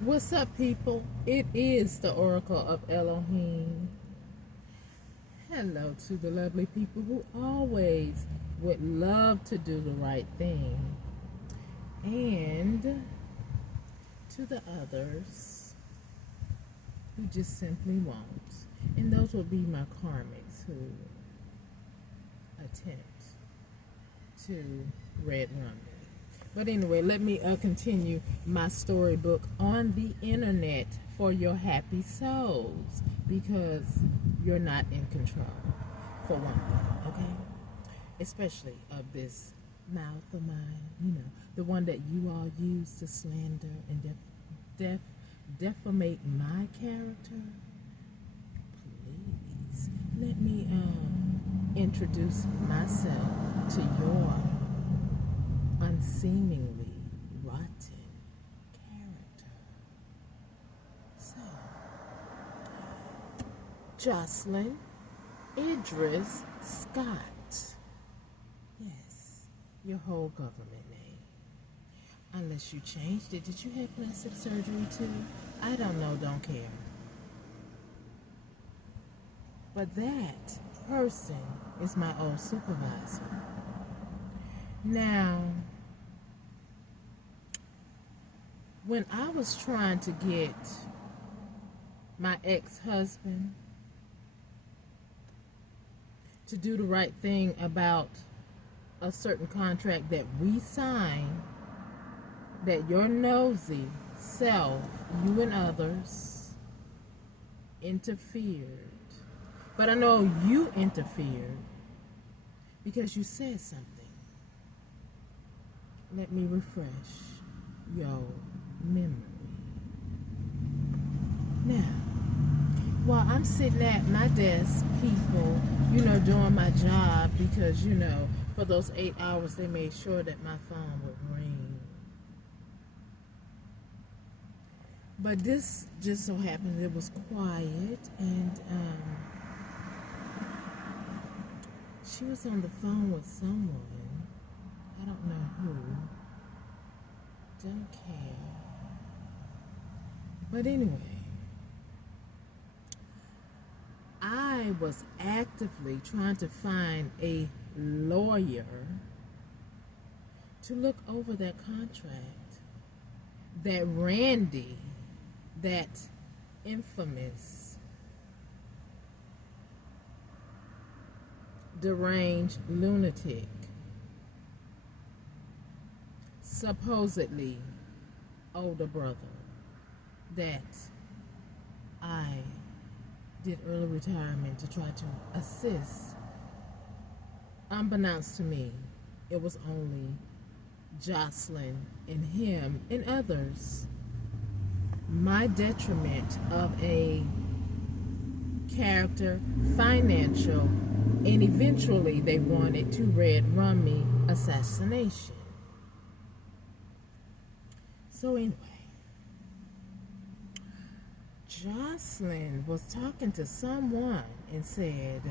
What's up, people? It is the Oracle of Elohim. Hello to the lovely people who always would love to do the right thing, and to the others who just simply won't. And those will be my karmics who attempt to red run me. But anyway, let me continue my storybook on the internet for your happy souls, because you're not in control, for one thing, okay? Especially of this mouth of mine, the one that you all use to slander and defamate my character. Please let me introduce myself to your unseemingly rotten character. So, Jocelyn Idris Scott. Yes, your whole government name. Unless you changed it. Did you have plastic surgery too? I don't know, don't care. But that person is my old supervisor. Now, when I was trying to get my ex-husband to do the right thing about a certain contract that we signed, that your nosy self, you and others, interfered. But I know you interfered because you said something. Let me refresh your memory. Now, while I'm sitting at my desk, people, doing my job, because, for those 8 hours, they made sure that my phone would ring. But this just so happened it was quiet, and she was on the phone with someone. I don't know who. Don't care. But anyway, I was actively trying to find a lawyer to look over that contract that Randy, that infamous, deranged lunatic, supposedly older brother, that I did early retirement to try to assist. Unbeknownst to me, it was only Jocelyn and him and others. My detriment of a character, financial, and eventually they wanted to red rum me assassination. So anyway, Jocelyn was talking to someone and said,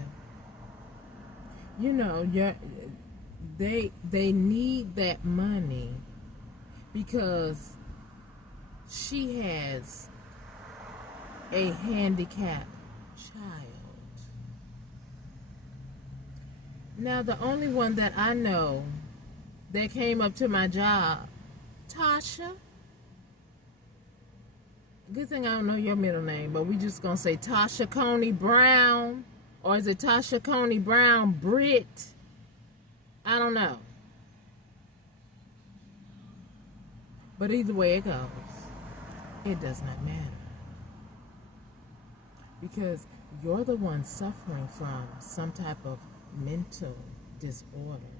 they need that money because she has a handicapped child. Now, the only one that I know that came up to my job, Tasha. Good thing I don't know your middle name, but we just gonna say Tasha Coney Brown, or is it Tasha Coney Brown Britt? I don't know. But either way it goes, it does not matter. Because you're the one suffering from some type of mental disorder.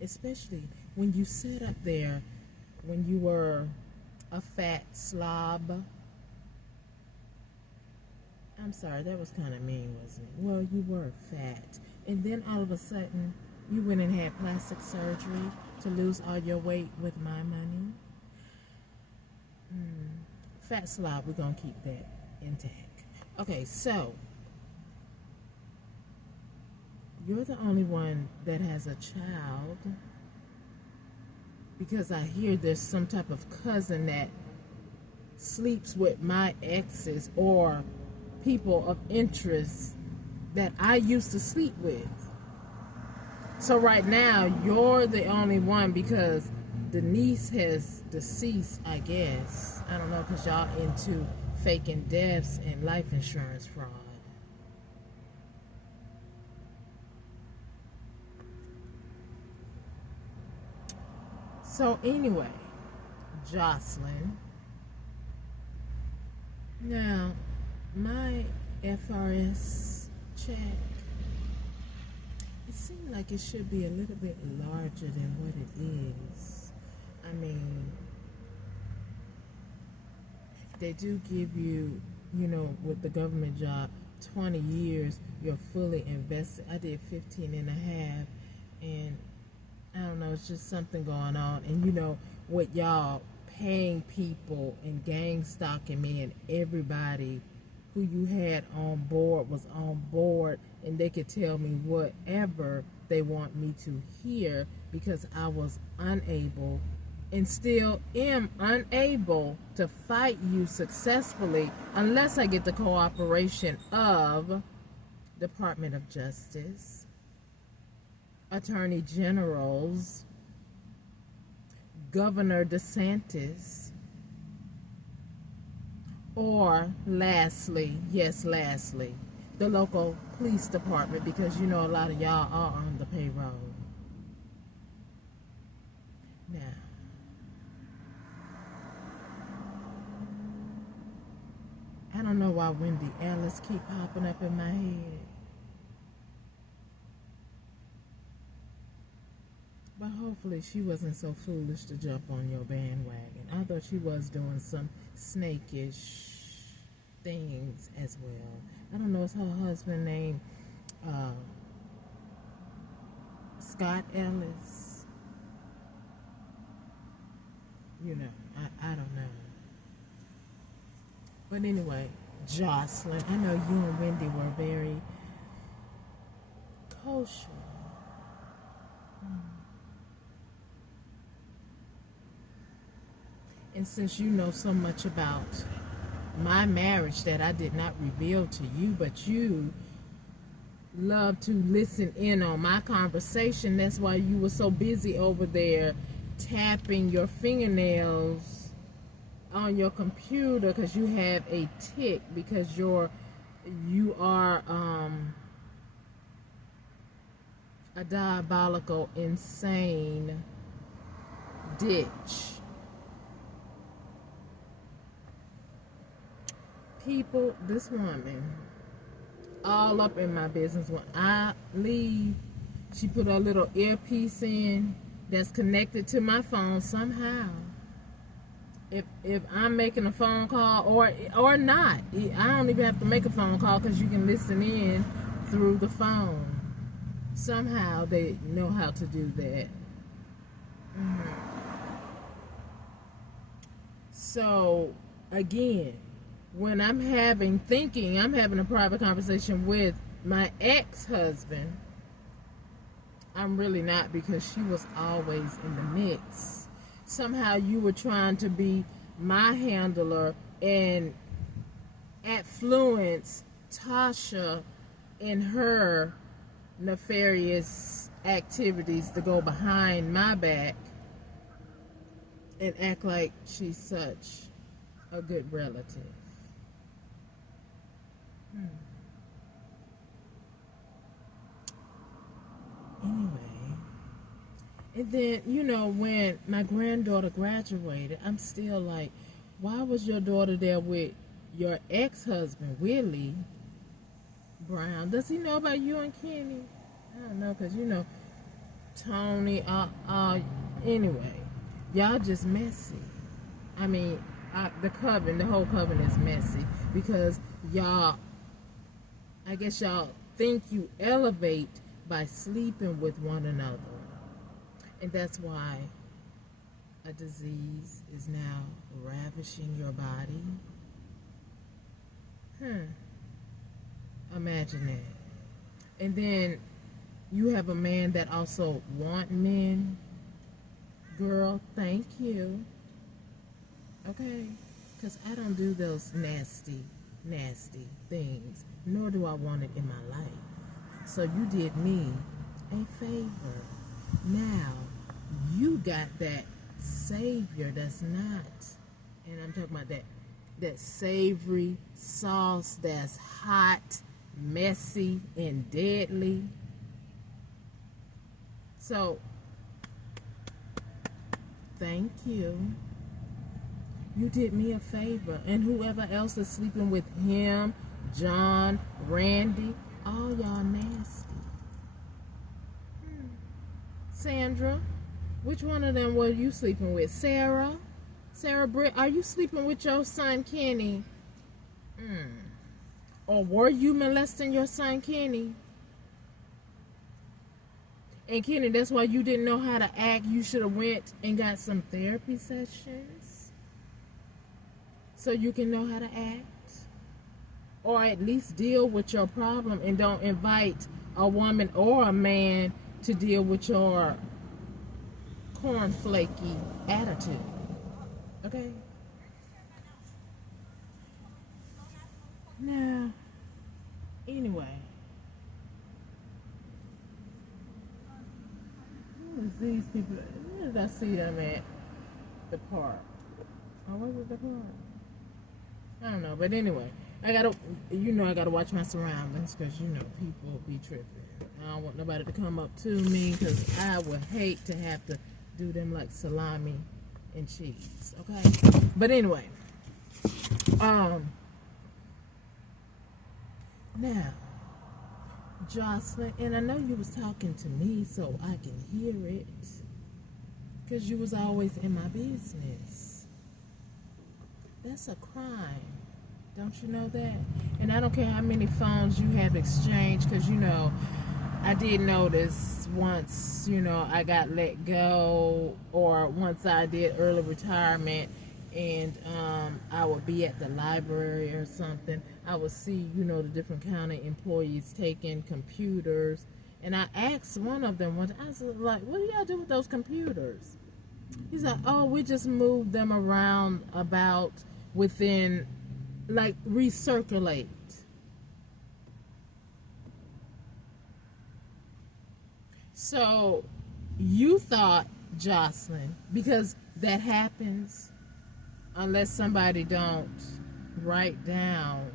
Especially when you sat up there when you were a fat slob. I'm sorry, that was kind of mean, wasn't it? Well, you were fat. And then all of a sudden, you went and had plastic surgery to lose all your weight with my money. Fat slob, we're going to keep that intact. Okay, so, you're the only one that has a child, because I hear there's some type of cousin that sleeps with my exes or people of interest that I used to sleep with. So right now, you're the only one because Denise has deceased, I guess. I don't know, because y'all into faking deaths and life insurance fraud. So anyway, Jocelyn. Now, my FRS check, it seemed like it should be a little bit larger than what it is. I mean, they do give you, with the government job, 20 years, you're fully invested. I did 15 and a half, and I don't know, it's just something going on. And with y'all paying people and gang stalking me, and everybody who you had on board was on board, and they could tell me whatever they want me to hear because I was unable and still am unable to fight you successfully unless I get the cooperation of Department of Justice, Attorney Generals, Governor DeSantis, or lastly, the local police department, because a lot of y'all are on the payroll. Now, I don't know why Wendy Ellis keep popping up in my head. But hopefully she wasn't so foolish to jump on your bandwagon. I thought she was doing some snakish things as well. I don't know, is her husband named Scott Ellis? I don't know. But anyway, Jocelyn, I know you and Wendy were very kosher. And since you know so much about my marriage that I did not reveal to you, but you love to listen in on my conversation, that's why you were so busy over there tapping your fingernails on your computer, because you have a tick, because you are a diabolical, insane ditch. People, this woman, all up in my business. When I leave, she put a little earpiece in that's connected to my phone somehow. If I'm making a phone call or not, I don't even have to make a phone call because you can listen in through the phone. Somehow they know how to do that. So again, when I'm having a private conversation with my ex-husband, I'm really not, because she was always in the mix. Somehow you were trying to be my handler and affluence Tasha in her nefarious activities to go behind my back and act like she's such a good relative. Anyway, and then, when my granddaughter graduated, I'm still like, why was your daughter there with your ex-husband, Willie Brown? Does he know about you and Kenny? I don't know, because, Tony, anyway, y'all just messy. I mean, the whole coven is messy, because I guess y'all think you elevate by sleeping with one another. And that's why a disease is now ravishing your body. Imagine that. And then you have a man that also want men. Girl, thank you. Okay? Because I don't do those nasty, nasty things, nor do I want it in my life. So you did me a favor. Now, you got that Savior that's not, and I'm talking about that savory sauce that's hot, messy, and deadly. So, thank you. You did me a favor. And whoever else is sleeping with him, John, Randy, all y'all nasty. Sandra, which one of them were you sleeping with? Sarah? Sarah Britt, are you sleeping with your son Kenny? Or were you molesting your son Kenny? And Kenny, that's why you didn't know how to act. You should have went and got some therapy sessions so you can know how to act. Or at least deal with your problem and don't invite a woman or a man to deal with your cornflakey attitude. Okay? Now, anyway. Who is these people? Where did I see them at? The park. Oh, was it the park? I don't know, but anyway. I gotta watch my surroundings because, people be tripping. I don't want nobody to come up to me because I would hate to have to do them like salami and cheese, okay? But anyway, now, Jocelyn, and I know you was talking to me so I can hear it because you was always in my business. That's a crime. Don't you know that? And I don't care how many phones you have exchanged because, I did notice once, I got let go or once I did early retirement and I would be at the library or something. I would see, the different county employees taking computers. And I asked one of them, I was like, what do y'all do with those computers? He's like, oh, we just move them around about within, like, recirculate. So you thought, Jocelyn, because that happens unless somebody don't write down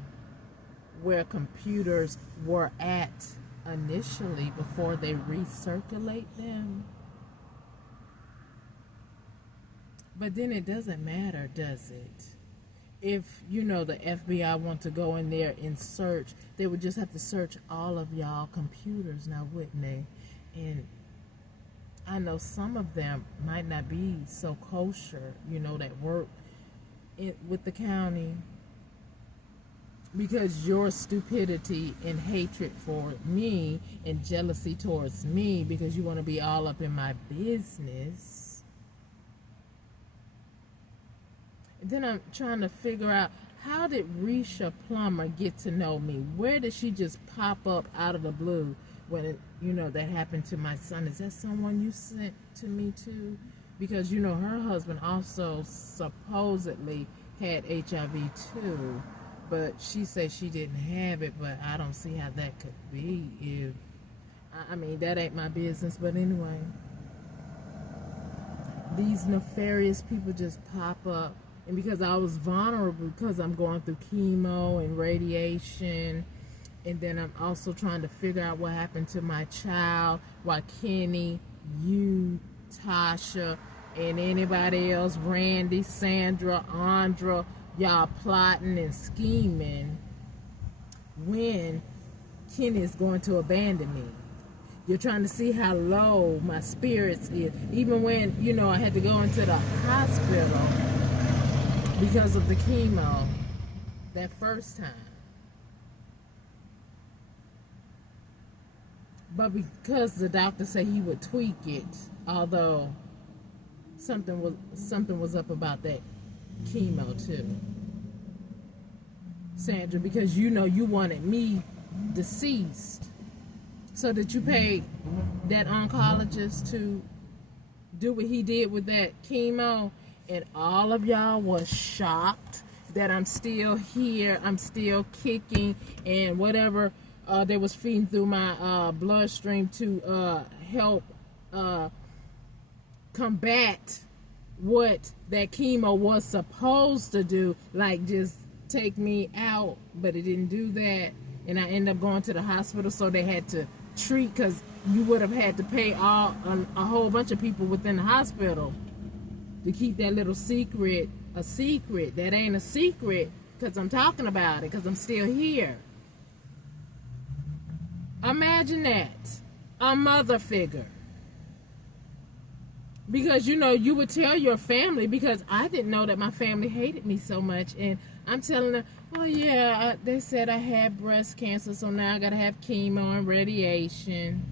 where computers were at initially before they recirculate them. But then it doesn't matter, does it? If, the FBI want to go in there and search, they would just have to search all of y'all computers now, wouldn't they? And I know some of them might not be so kosher, that work with the county because your stupidity and hatred for me and jealousy towards me because you want to be all up in my business. Then I'm trying to figure out, how did Risha Plummer get to know me? Where did she just pop up out of the blue when that happened to my son? Is that someone you sent to me too? Because her husband also supposedly had HIV too, but she said she didn't have it. But I don't see how that could be. If that ain't my business. But anyway, these nefarious people just pop up. And because I was vulnerable, because I'm going through chemo and radiation, and then I'm also trying to figure out what happened to my child, while Kenny, you, Tasha, and anybody else, Randy, Sandra, Andra, y'all plotting and scheming when Kenny is going to abandon me. You're trying to see how low my spirits is. Even when, I had to go into the hospital because of the chemo that first time. But because the doctor said he would tweak it, although something was up about that chemo too. Sandra, because you wanted me deceased. So that you paid that oncologist to do what he did with that chemo, and all of y'all was shocked that I'm still here, I'm still kicking, and whatever they was feeding through my bloodstream to help combat what that chemo was supposed to do, like just take me out, but it didn't do that, and I ended up going to the hospital, so they had to treat, because you would have had to pay a whole bunch of people within the hospital to keep that little secret a secret. That ain't a secret, because I'm talking about it, because I'm still here. Imagine that. A mother figure. Because, you know, you would tell your family, because I didn't know that my family hated me so much. And I'm telling them, oh, yeah, they said I had breast cancer, so now I got to have chemo and radiation.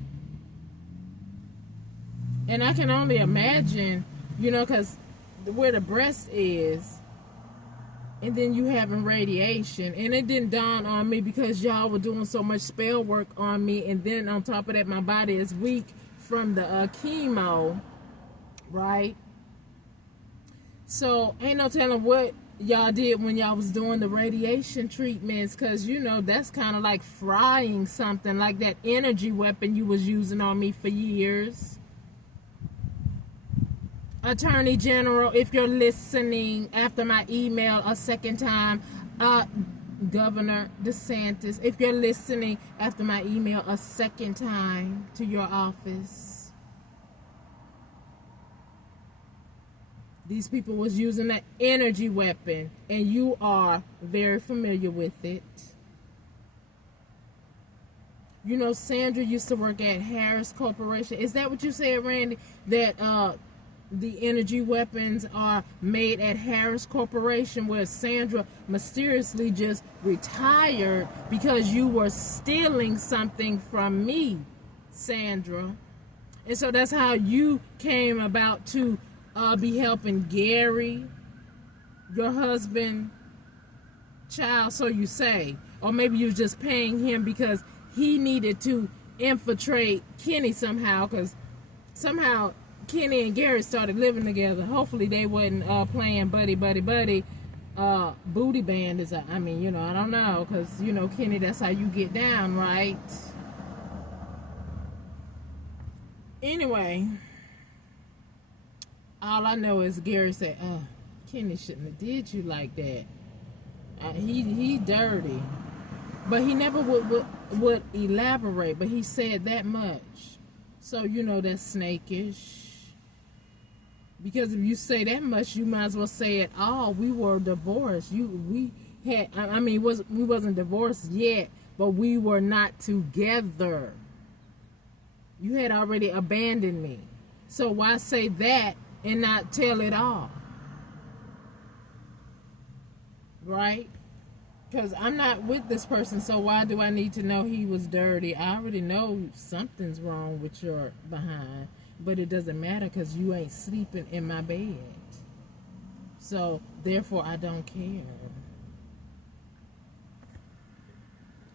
And I can only imagine, you know, because where the breast is, and then you having radiation. And it didn't dawn on me because y'all were doing so much spell work on me. And then on top of that, my body is weak from the chemo. Right? So ain't no telling what y'all did when y'all was doing the radiation treatments, because you know that's kind of like frying something, like that energy weapon you was using on me for years. Attorney General, if you're listening after my email a second time, Governor DeSantis, if you're listening after my email a second time to your office, these people was using an energy weapon, and you are very familiar with it. You know, Sandra used to work at Harris Corporation. Is that what you said, Randy? That the energy weapons are made at Harris Corporation, where Sandra mysteriously just retired because you were stealing something from me, Sandra. And so that's how you came about to be helping Gary, your husband, child, so you say. Or maybe you was just paying him because he needed to infiltrate Kenny somehow, because somehow Kenny and Gary started living together. Hopefully they wasn't playing buddy booty band. I mean, you know, I don't know, because, you know, Kenny, that's how you get down, right? Anyway, all I know is Gary said, Kenny shouldn't have did you like that. He dirty. But he never would elaborate, but he said that much. So, you know, that's snakish. Because if you say that much, you might as well say it all. We were divorced. We wasn't divorced yet, but we were not together. You had already abandoned me. So why say that and not tell it all? Right? Because I'm not with this person, so why do I need to know he was dirty? I already know something's wrong with your behind, but it doesn't matter because you ain't sleeping in my bed. So, therefore, I don't care.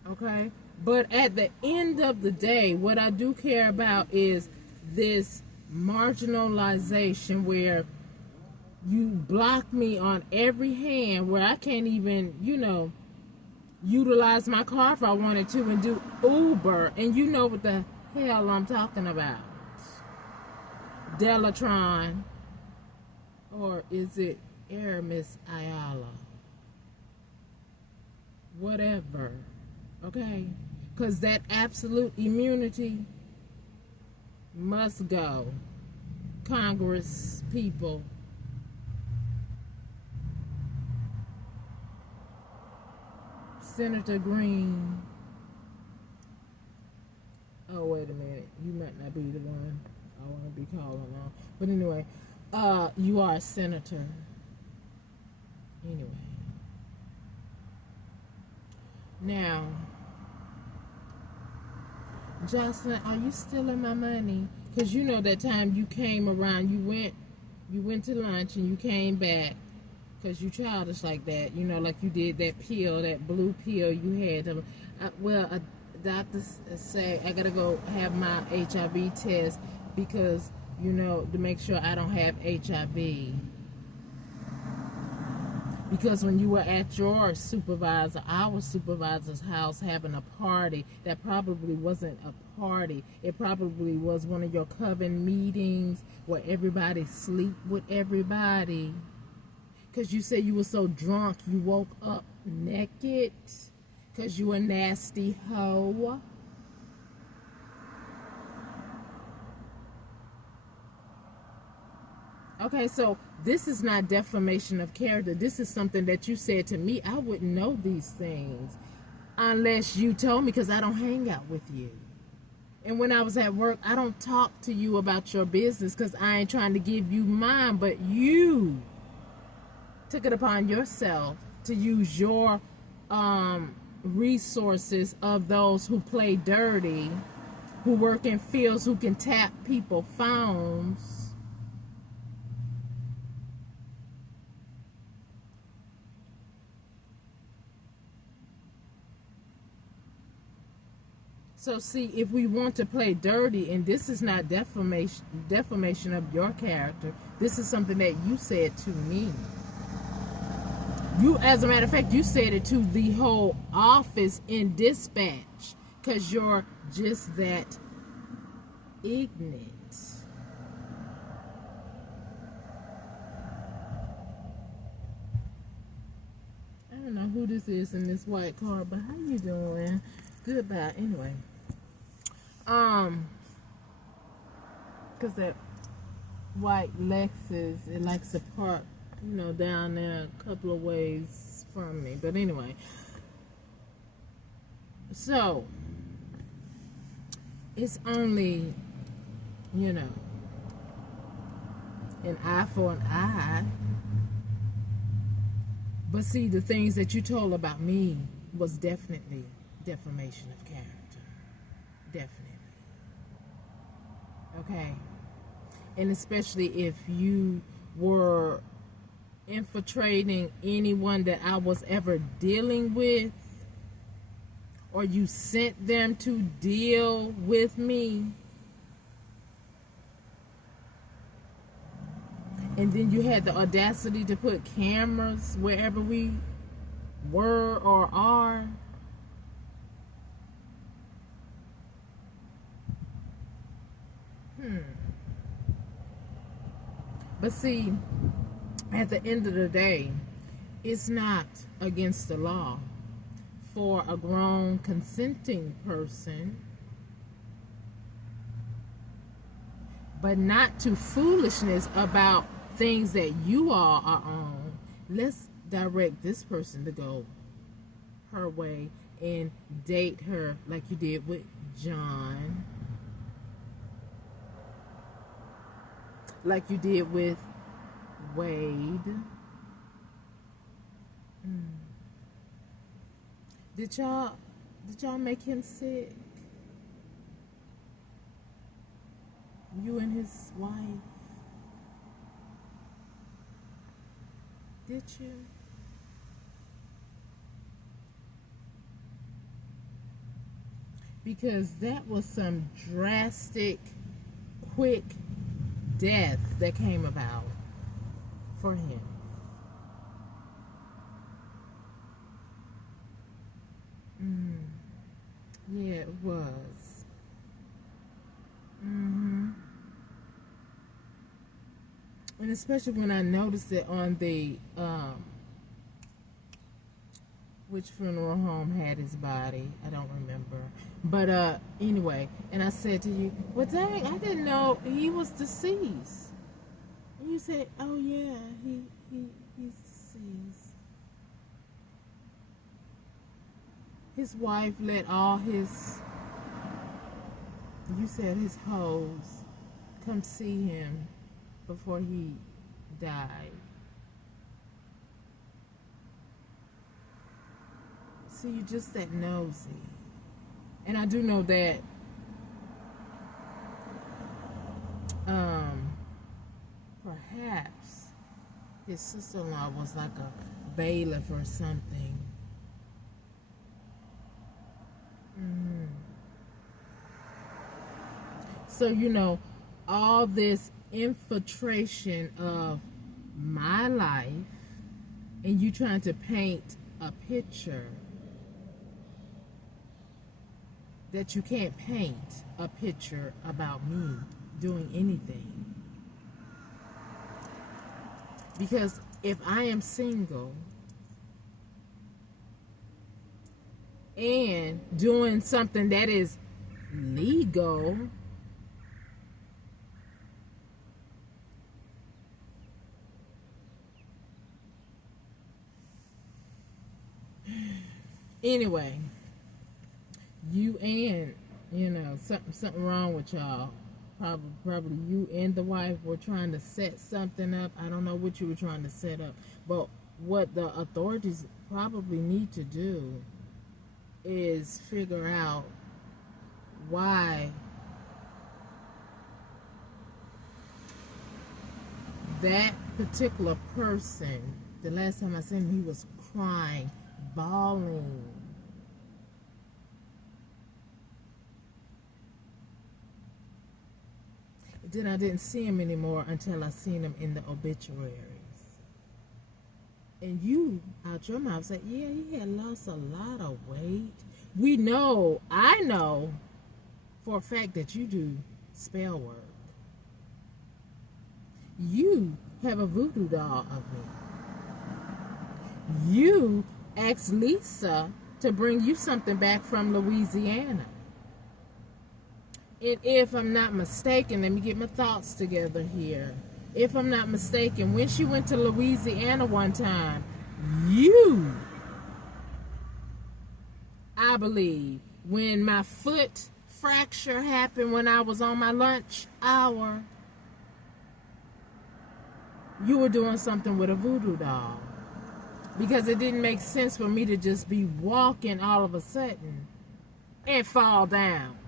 Okay? But at the end of the day, what I do care about is this marginalization where you block me on every hand, where I can't even, you know, utilize my car if I wanted to and do Uber. And you know what the hell I'm talking about. Delatron. Or is it Aramis Ayala? Whatever. Okay? Because that absolute immunity must go. Congress people. Senator Green. Oh, wait a minute. You might not be the one I want to be calling on. But anyway, you are a senator. Anyway. Now, Jocelyn, are you stealing my money? Because you know that time you came around, you went to lunch and you came back. Because you childish like that, you know, like you did that pill, that blue pill you had. A doctor say I gotta go have my HIV test because, you know, to make sure I don't have HIV. Because when you were at your supervisor, our supervisor's house having a party, that probably wasn't a party. It probably was one of your coven meetings where everybody sleep with everybody. Because you said you were so drunk you woke up naked. Because you a nasty hoe. Okay, so this is not defamation of character. This is something that you said to me. I wouldn't know these things unless you told me, because I don't hang out with you. And when I was at work, I don't talk to you about your business because I ain't trying to give you mine. But you took it upon yourself to use your resources of those who play dirty, who work in fields, who can tap people's phones. So see, if we want to play dirty, and this is not defamation of your character, this is something that you said to me. You, as a matter of fact, you said it to the whole office in dispatch, because you're just that ignorant. I don't know who this is in this white car, but how you doing? Goodbye. Anyway. Because that white Lexus, it likes to park, down there a couple of ways from me. But anyway, so it's only, an eye for an eye. But see, the things that you told about me was definitely defamation of character. Definitely. Okay. And especially if you were infiltrating anyone that I was ever dealing with, or you sent them to deal with me, and then you had the audacity to put cameras wherever we were or are. But see, at the end of the day, it's not against the law for a grown consenting person, but not to foolishness about things that you all are on. Let's direct this person to go her way and date her like you did with John, like you did with Wade. Did y'all make him sick? You and his wife? Did you? Because that was some drastic, quick death that came about for him. Yeah, it was. And especially when I noticed it on the which funeral home had his body, I don't remember. But anyway, and I said to you, well, dang, I didn't know he was deceased. And you said, oh yeah, he's deceased. His wife let all his, you said his hoes, come see him before he died. See, you're just that nosy. And I do know that perhaps his sister-in-law was like a bailiff or something. So, all this infiltration of my life and you trying to paint a picture that you can't paint a picture about me doing anything. Because if I am single and doing something that is legal, anyway, something wrong with y'all. Probably you and the wife were trying to set something up. I don't know what you were trying to set up, but what the authorities probably need to do is figure out why that particular person, the last time I seen him, he was crying, bawling. Then I didn't see him anymore until I seen him in the obituaries. And you, out your mouth, said, yeah, he had lost a lot of weight. I know for a fact that you do spell work. You have a voodoo doll of me. You asked Lisa to bring you something back from Louisiana. And if I'm not mistaken, let me get my thoughts together here. If I'm not mistaken, when she went to Louisiana one time, I believe, when my foot fracture happened when I was on my lunch hour, you were doing something with a voodoo doll. Because it didn't make sense for me to just be walking all of a sudden and fall down.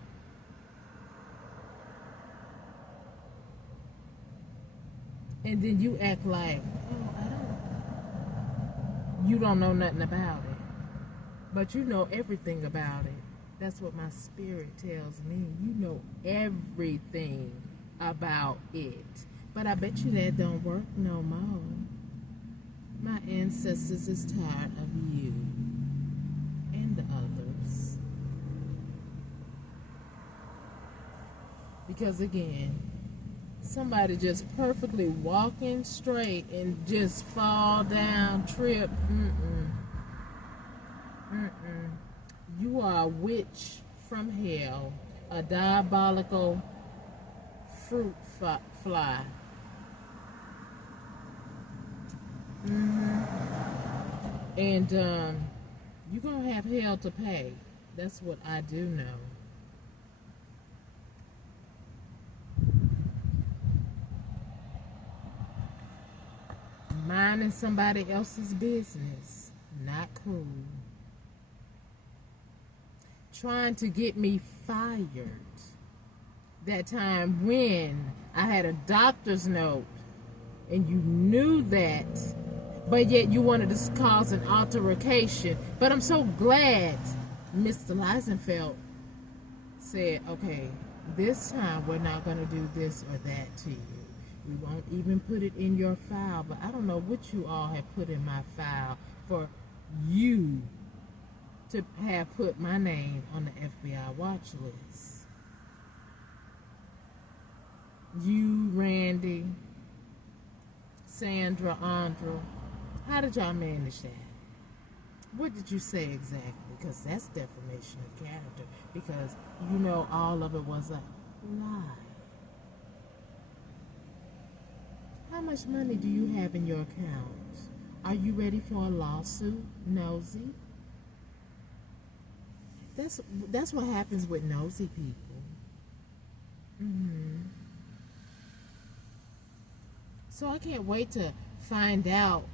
And then you act like, you don't know nothing about it. But you know everything about it. That's what my spirit tells me. You know everything about it. But I bet you that don't work no more. My ancestors is tired of you and the others. Because again, somebody just perfectly walking straight and just fall down, trip. You are a witch from hell, a diabolical fruit fly. And you're going to have hell to pay. That's what I do know. Minding somebody else's business. Not cool. Trying to get me fired. That time when I had a doctor's note and you knew that, but yet you wanted to cause an altercation. But I'm so glad Mr. Leisenfeld said, okay, this time we're not going to do this or that to you. We won't even put it in your file, but I don't know what you all have put in my file for you to have put my name on the FBI watch list. You, Randy, Sandra, Andra, how did y'all manage that? What did you say exactly? Because that's defamation of character. Because you know all of it was a lie. How much money do you have in your account? Are you ready for a lawsuit, nosy? That's what happens with nosy people. So I can't wait to find out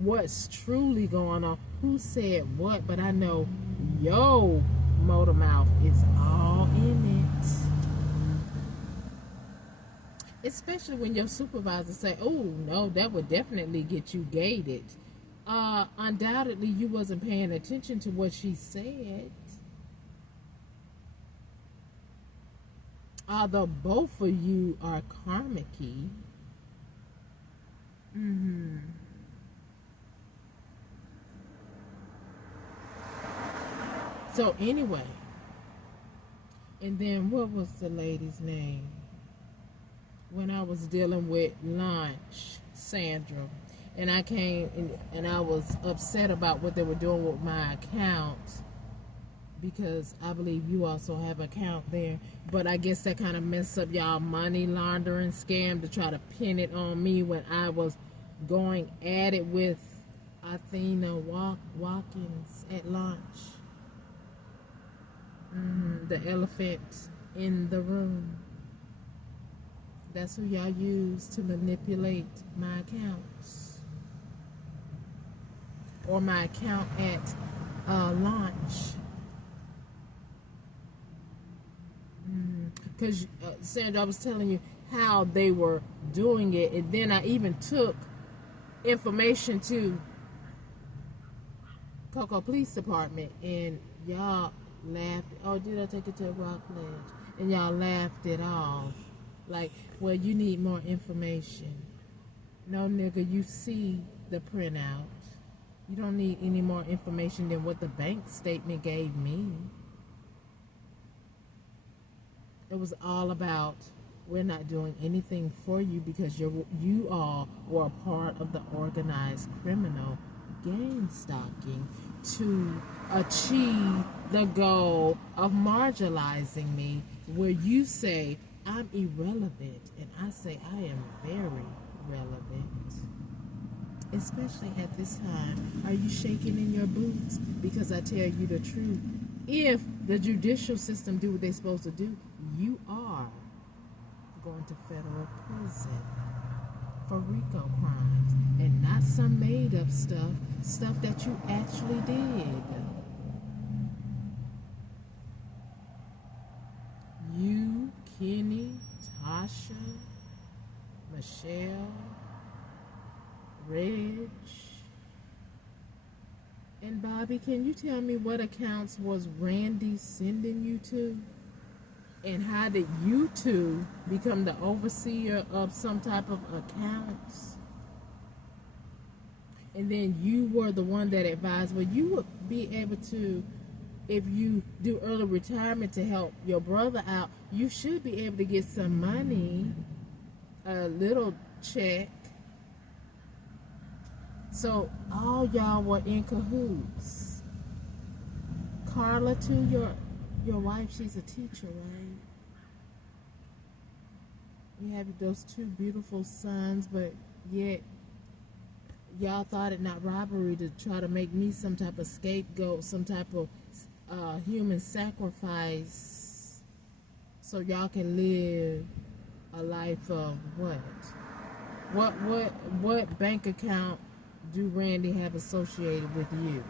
what's truly going on. Who said what? But I know yo motor mouth is all in it. Especially when your supervisor say, oh no, that would definitely get you gated. Undoubtedly you wasn't paying attention to what she said. Although both of you are karmic-y. So anyway, and then what was the lady's name? When I was dealing with lunch, Sandra, and I came and I was upset about what they were doing with my account, because I believe you also have an account there. But I guess that kind of messed up y'all money laundering scam to try to pin it on me when I was going at it with Athena Watkins at lunch. The elephant in the room. That's who y'all use to manipulate my accounts. Or my account at launch. Because, Sandra, I was telling you how they were doing it. And then I even took information to Cocoa Police Department. And y'all laughed. Oh, did I take it to a rock ledge? And y'all laughed it off. Like, well, you need more information. No, nigga, you see the printout. You don't need any more information than what the bank statement gave me. It was all about, we're not doing anything for you because you all were a part of the organized criminal game stalking to achieve the goal of marginalizing me, where you say I'm irrelevant and I say I am very relevant. Especially at this time. Are you shaking in your boots? Because I tell you the truth. If the judicial system do what they're supposed to do, you are going to federal prison for RICO crimes, and not some made up stuff that you actually did. You, Kenny, Tasha, Michelle, Reg, and Bobby, can you tell me what accounts was Randy sending you to? And how did you two become the overseer of some type of accounts? And then you were the one that advised, well, you would be able to, if you do early retirement to help your brother out, you should be able to get some money, a little check. So all y'all were in cahoots. Carla, too, your wife, she's a teacher, right? You have those two beautiful sons, but yet y'all thought it not robbery to try to make me some type of scapegoat, some type of human sacrifice, so y'all can live a life of what? What bank account do Randy have associated with you?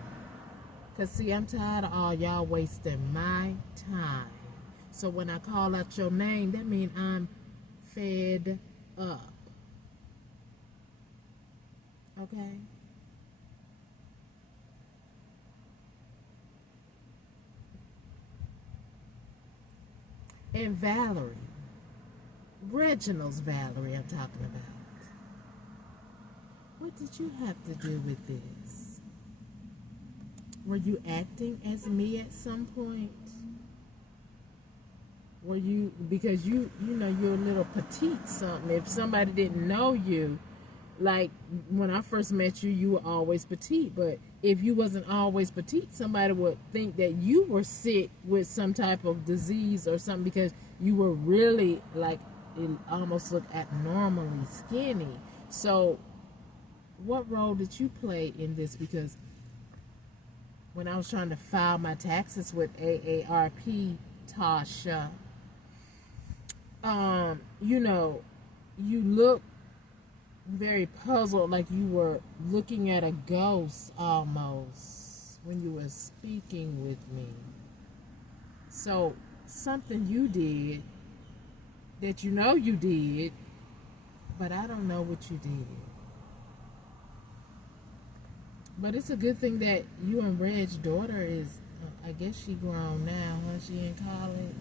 Because, see, I'm tired of all y'all wasting my time. So when I call out your name, that means I'm fed up. Okay? And Valerie, Reginald's Valerie I'm talking about. What did you have to do with this? Were you acting as me at some point? Were you, because you know, you're a little petite something. If somebody didn't know you, like when I first met you, you were always petite. But if you wasn't always petite, somebody would think that you were sick with some type of disease or something, because you were really, like, it almost looked abnormally skinny. So what role did you play in this? Because when I was trying to file my taxes with AARP, Tasha, you know, you look very puzzled, like you were looking at a ghost almost when you were speaking with me. So something you did that you know you did, but I don't know what you did. But it's a good thing that you and Reg's daughter is, I guess she grown now, huh? She in college.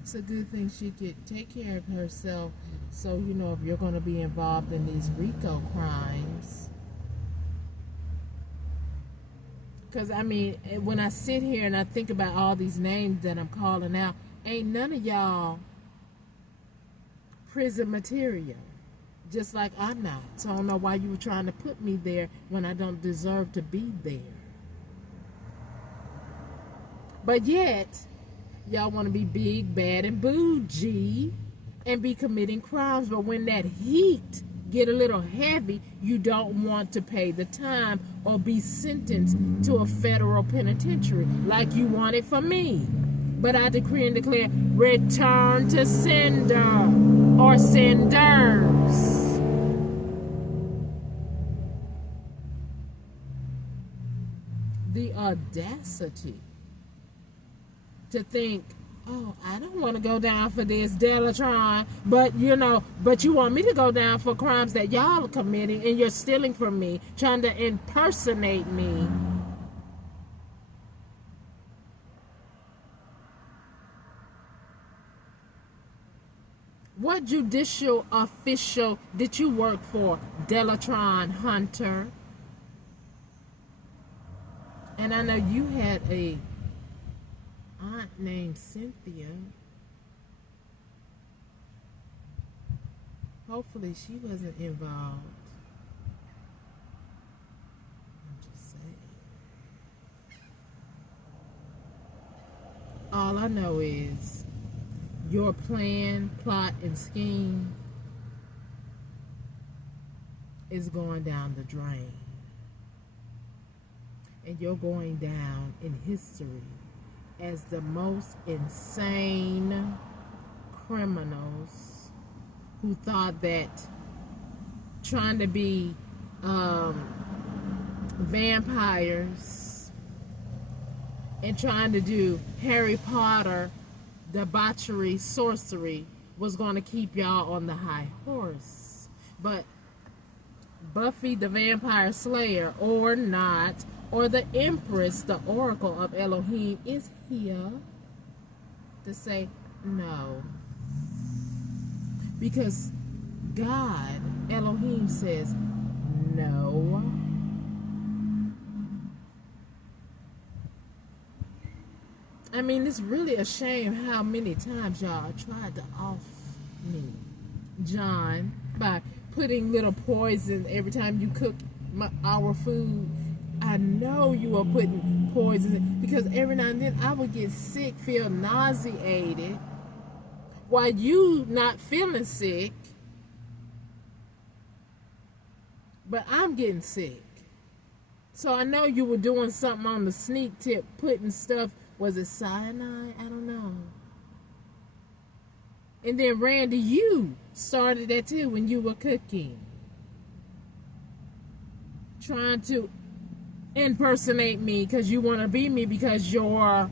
It's a good thing she could take care of herself. So, you know, if you're going to be involved in these RICO crimes, Because, I mean, when I sit here and I think about all these names that I'm calling out, ain't none of y'all prison material. Just like I'm not. So I don't know why you were trying to put me there when I don't deserve to be there. But yet, y'all want to be big, bad, and bougie and be committing crimes. But when that heat get a little heavy, you don't want to pay the time or be sentenced to a federal penitentiary like you wanted for me. But I decree and declare, return to sender or senders. The audacity to think, oh, I don't want to go down for this, Delatron, but you want me to go down for crimes that y'all are committing and you're stealing from me, trying to impersonate me. What judicial official did you work for, Delatron Hunter? And I know you had a aunt named Cynthia. Hopefully she wasn't involved. I'm just saying. All I know is your plan, plot, and scheme is going down the drain. And you're going down in history as the most insane criminals who thought that trying to be vampires and trying to do Harry Potter debauchery, sorcery was going to keep y'all on the high horse. But Buffy the Vampire Slayer or not, or the Empress, the Oracle of Elohim, is here to say no. Because God, Elohim, says no. I mean, it's really a shame how many times y'all tried to off me, John, by putting little poison every time you cook our food. I know you are putting poison in, because every now and then I would get sick, feel nauseated, while you not feeling sick, but I'm getting sick. So I know you were doing something on the sneak tip, putting stuff, was it cyanide? I don't know. And then Randy, you started that too when you were cooking. Trying to impersonate me because you want to be me because you're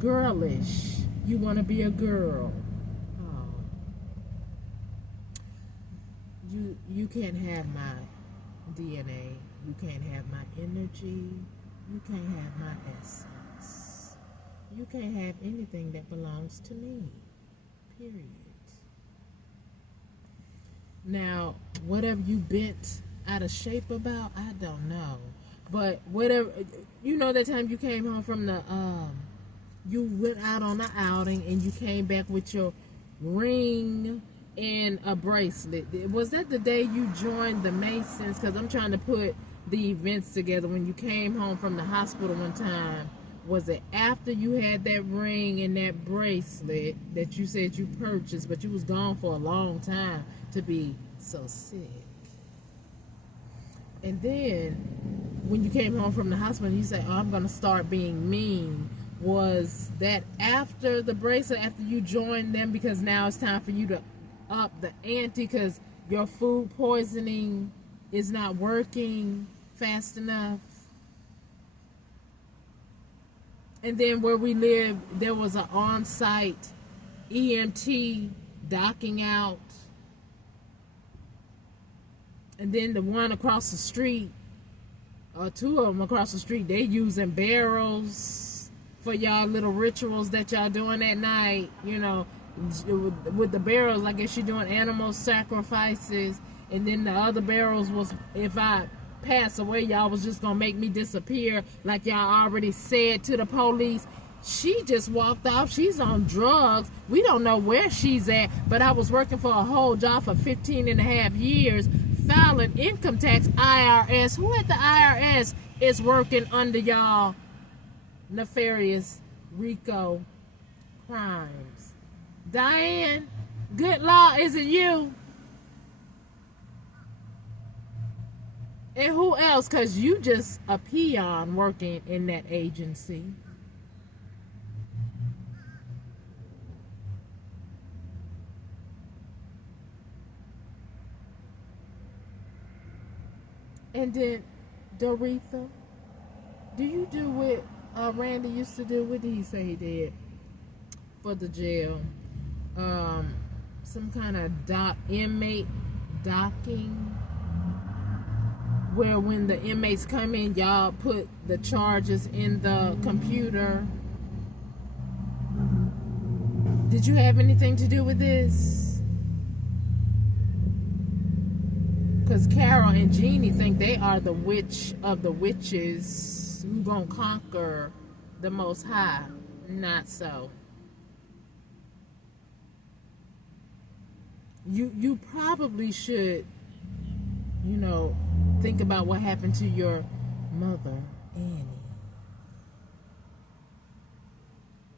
girlish. You want to be a girl. Oh. You can't have my DNA. You can't have my energy. You can't have my essence. You can't have anything that belongs to me. Period. Now, whatever you bent out of shape about, I don't know. But whatever, that time you came home from the, you went out on an outing and you came back with your ring and a bracelet. Was that the day you joined the Masons? Because I'm trying to put the events together. When you came home from the hospital one time, was it after you had that ring and that bracelet that you said you purchased, but you was gone for a long time to be so sick? And then when you came home from the hospital, you said, oh, I'm going to start being mean. Was that after the bracelet, after you joined them, because now it's time for you to up the ante because your food poisoning is not working fast enough? And then where we live, there was an on-site EMT docking out. And then the one across the street, or two of them across the street, they using barrels for y'all little rituals that y'all doing at night. With the barrels, I guess you're doing animal sacrifices. And then the other barrels was if I pass away, y'all was just gonna make me disappear like y'all already said to the police. She just walked off. She's on drugs. We don't know where she's at, but I was working for a whole job for 15 and a half years, filing income tax. IRS. Who at the IRS is working under y'all nefarious RICO crimes? Diane, good law, is it you? And who else? Because you just a peon working in that agency. And then, Doretha, do you do what Randy used to do? What did he say he did for the jail? Some kind of inmate docking, where when the inmates come in, y'all put the charges in the computer. Did you have anything to do with this? Because Carol and Jeannie think they are the witch of the witches who gonna conquer the Most High. Not so. You probably should, think about what happened to your mother, Annie.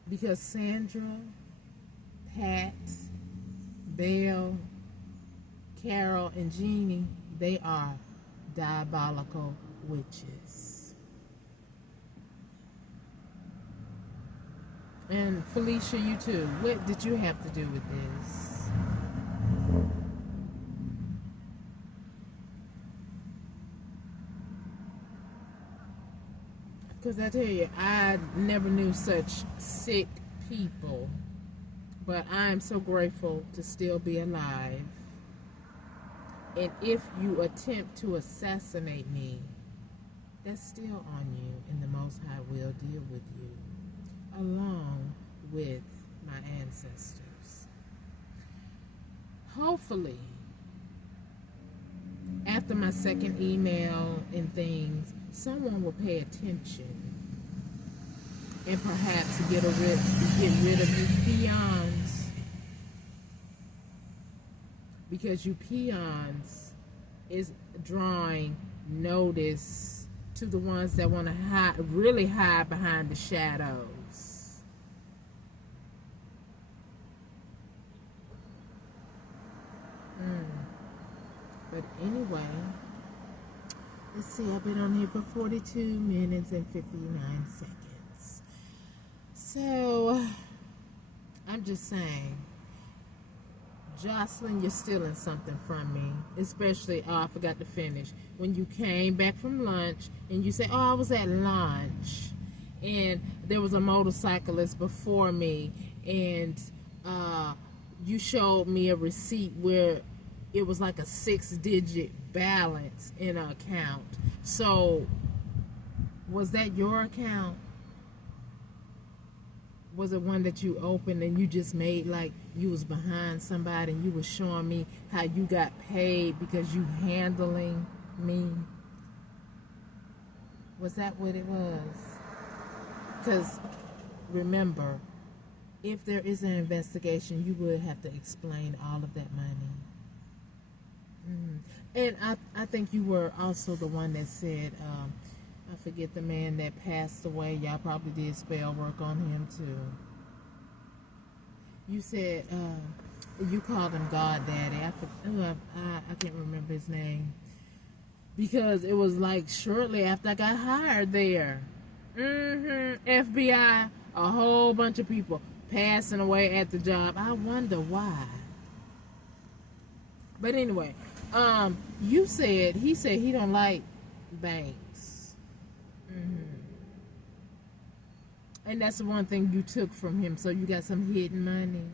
Because Sandra, Pat, Belle, Carol, and Jeannie, they are diabolical witches. And Felicia, you too. What did you have to do with this? Because I tell you, I never knew such sick people. But I am so grateful to still be alive. And if you attempt to assassinate me, that's still on you, and the Most High will deal with you, along with my ancestors. Hopefully, after my second email and things, someone will pay attention and perhaps get rid of you peons. Because you peons is drawing notice to the ones that want to really hide behind the shadows. But anyway, let's see, I've been on here for 42 minutes and 59 seconds. So, I'm just saying, Jocelyn, you're stealing something from me. Especially, I forgot to finish. When you came back from lunch and you said, I was at lunch. And there was a motorcyclist before me. And you showed me a receipt where it was like a 6-digit balance in an account. So, was that your account? Was it one that you opened and you just made like you was behind somebody and you was showing me how you got paid because you handling me? Was that what it was? Because remember, if there is an investigation, you would have to explain all of that money. And I think you were also the one that said, I forget the man that passed away. Y'all probably did spell work on him too. You said, you called him God Daddy. I can't remember his name. Because it was like shortly after I got hired there. FBI, a whole bunch of people passing away at the job. I wonder why. But anyway, he said he don't like banks. And that's the one thing you took from him, so you got some hidden money.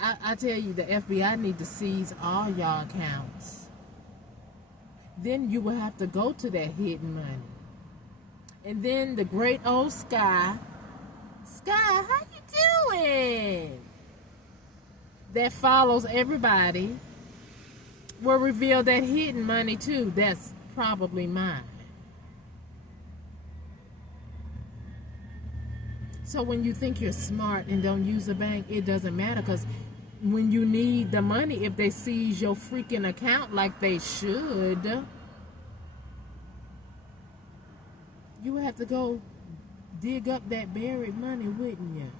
I tell you, the FBI need to seize all y'all accounts. Then you will have to go to that hidden money. And then the great old Sky, how you doing? That follows everybody, will reveal that hidden money too. That's probably mine. So when you think you're smart and don't use a bank, it doesn't matter, because when you need the money, if they seize your freaking account like they should, you would have to go dig up that buried money, wouldn't you?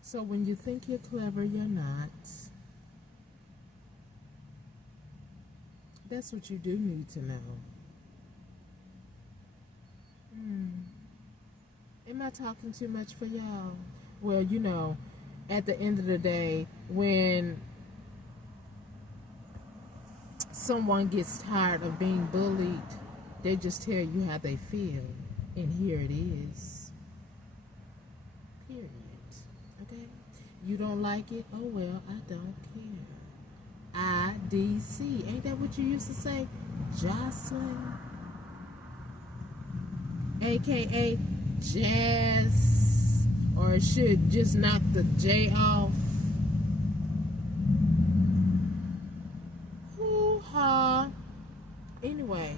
So when you think you're clever, you're not. That's what you do need to know. Am I talking too much for y'all? Well, you know, at the end of the day, when someone gets tired of being bullied, they just tell you how they feel. And here it is. Period. Okay? You don't like it? Oh, well, I don't care. IDC. Ain't that what you used to say? Jocelyn? AKA Jazz, or it should just knock the J off. Hoo-ha. Anyway,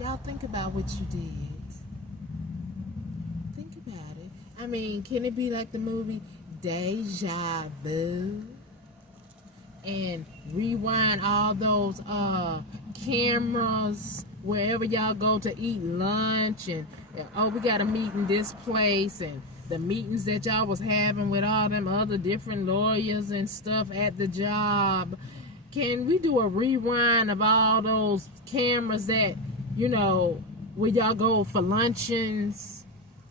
y'all think about what you did. Think about it. I mean, can it be like the movie Deja Vu? And rewind all those cameras wherever y'all go to eat lunch, and oh, we got a meet in this place, and the meetings that y'all was having with all them other different lawyers and stuff at the job. Can we do a rewind of all those cameras that, you know, where y'all go for luncheons,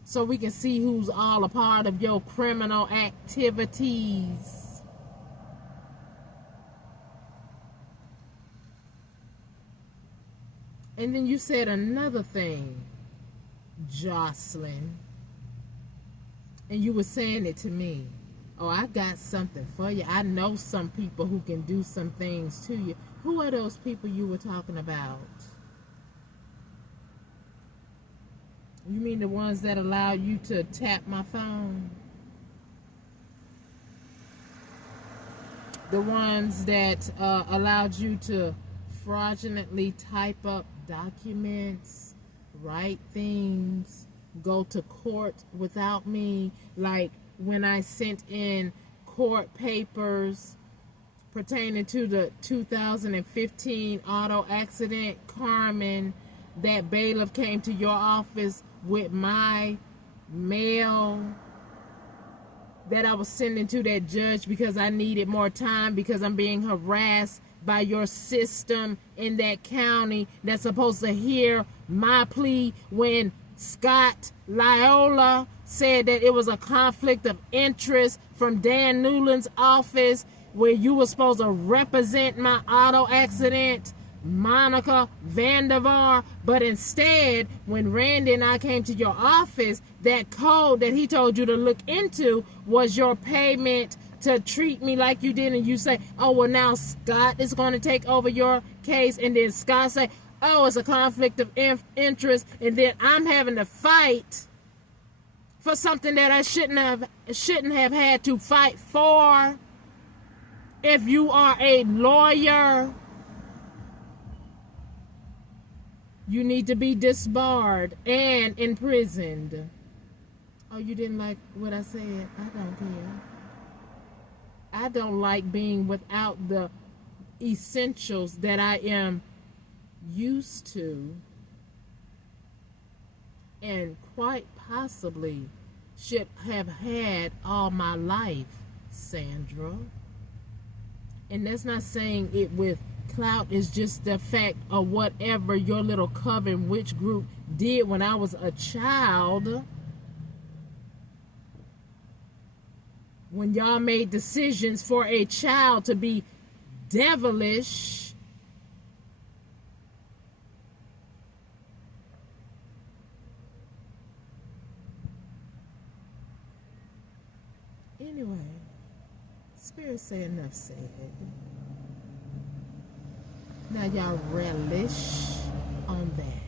so we can see who's all a part of your criminal activities? And then you said another thing, Jocelyn. And you were saying it to me. Oh, I got something for you. I know some people who can do some things to you. Who are those people you were talking about? You mean the ones that allow you to tap my phone? The ones that allowed you to fraudulently type up documents, write things, go to court without me, like when I sent in court papers pertaining to the 2015 auto accident, Carmen, that bailiff came to your office with my mail that I was sending to that judge because I needed more time because I'm being harassed by your system in that county that's supposed to hear my plea, when Scott Loyola said that it was a conflict of interest from Dan Newland's office, where you were supposed to represent my auto accident, Monica Vandervar, but instead, when Randy and I came to your office, that code that he told you to look into was your payment to treat me like you did, and you say, oh, well, now Scott is going to take over your case, and then Scott say, oh, it's a conflict of interest, and then I'm having to fight for something that I shouldn't have had to fight for. If you are a lawyer, you need to be disbarred and imprisoned. Oh, you didn't like what I said? I don't care. I don't like being without the essentials that I am used to and quite possibly should have had all my life, Sandra. And that's not saying it with clout, is just the fact of whatever your little coven witch group did when I was a child. When y'all made decisions for a child to be devilish, anyway, Spirit say enough said. Now y'all relish on that.